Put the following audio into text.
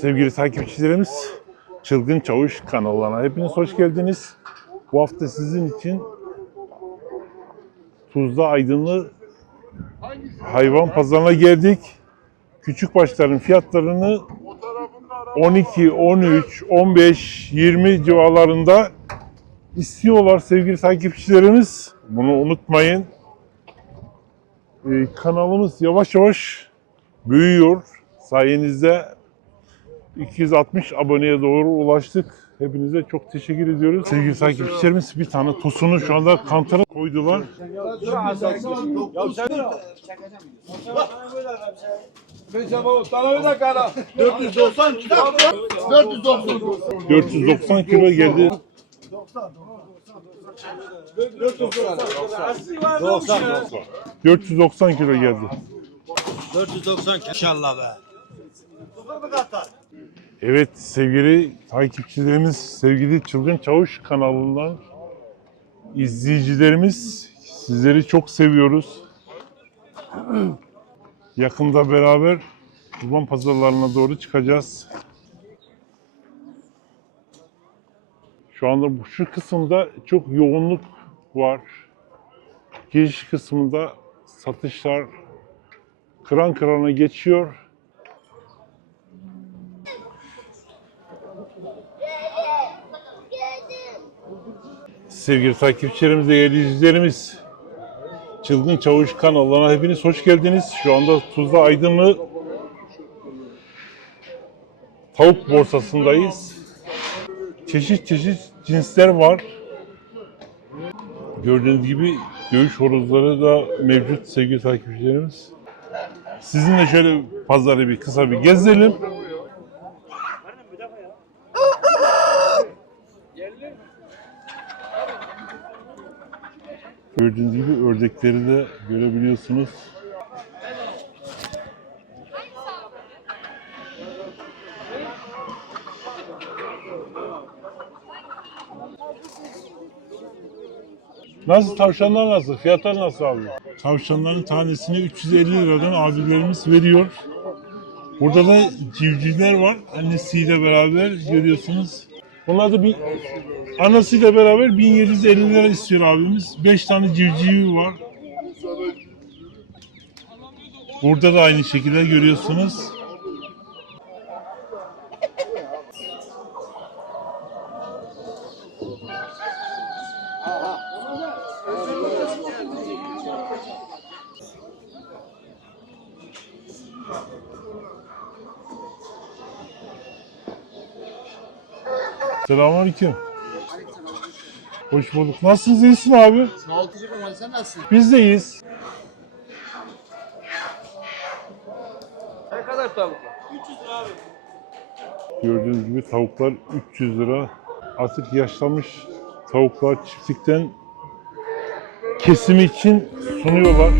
sevgili takipçilerimiz. Çılgın Çavuş kanalına hepiniz hoş geldiniz. Bu hafta sizin için Tuzla Aydınlı hayvan pazarına geldik. Küçük başların fiyatlarını 12, 13, 15, 20 civarlarında istiyorlar sevgili takipçilerimiz. Bunu unutmayın. Ee, kanalımız yavaş yavaş büyüyor. Sayenizde 260 aboneye doğru ulaştık. Hepinize çok teşekkür ediyoruz. Sevgili takipçilerimiz bir tane tosunu şu anda kantara koydular. Sana 490 kilo. 490. 490 kilo geldi. 490 kilo geldi. 490 inşallah be. Evet sevgili takipçilerimiz, sevgili Çılgın Çavuş kanalından izleyicilerimiz sizleri çok seviyoruz. Yakında beraber kurban pazarlarına doğru çıkacağız. Şu anda bu- şu kısımda çok yoğunluk var. Giriş kısmında satışlar kıran kırana geçiyor. Sevgili takipçilerimiz, değerli izleyicilerimiz, Çılgın Çavuş kanalına hepiniz hoş geldiniz. Şu anda Tuzla Aydınlı tavuk borsasındayız. Çeşit çeşit cinsler var. Gördüğünüz gibi dövüş horozları da mevcut sevgili takipçilerimiz. Sizinle şöyle pazarı bir kısa bir gezelim. Gördüğünüz gibi ördekleri de görebiliyorsunuz. Nasıl tavşanlar nasıl? Fiyatlar nasıl abi? Tavşanların tanesini 350 liradan abilerimiz veriyor. Burada da civcivler var. Annesiyle beraber görüyorsunuz. Onlar da bir anasıyla beraber 1750 lira istiyor abimiz. 5 tane civcivi var. Burada da aynı şekilde görüyorsunuz. Selamünaleyküm. Hoş bulduk. Nasılsınız? İyisin abi? Sağ ol ama sen nasılsın? Biz de iyiyiz. Ne kadar tavuk? Gördüğünüz gibi tavuklar 300 lira. Artık yaşlanmış tavuklar çiftlikten kesimi için sunuyorlar.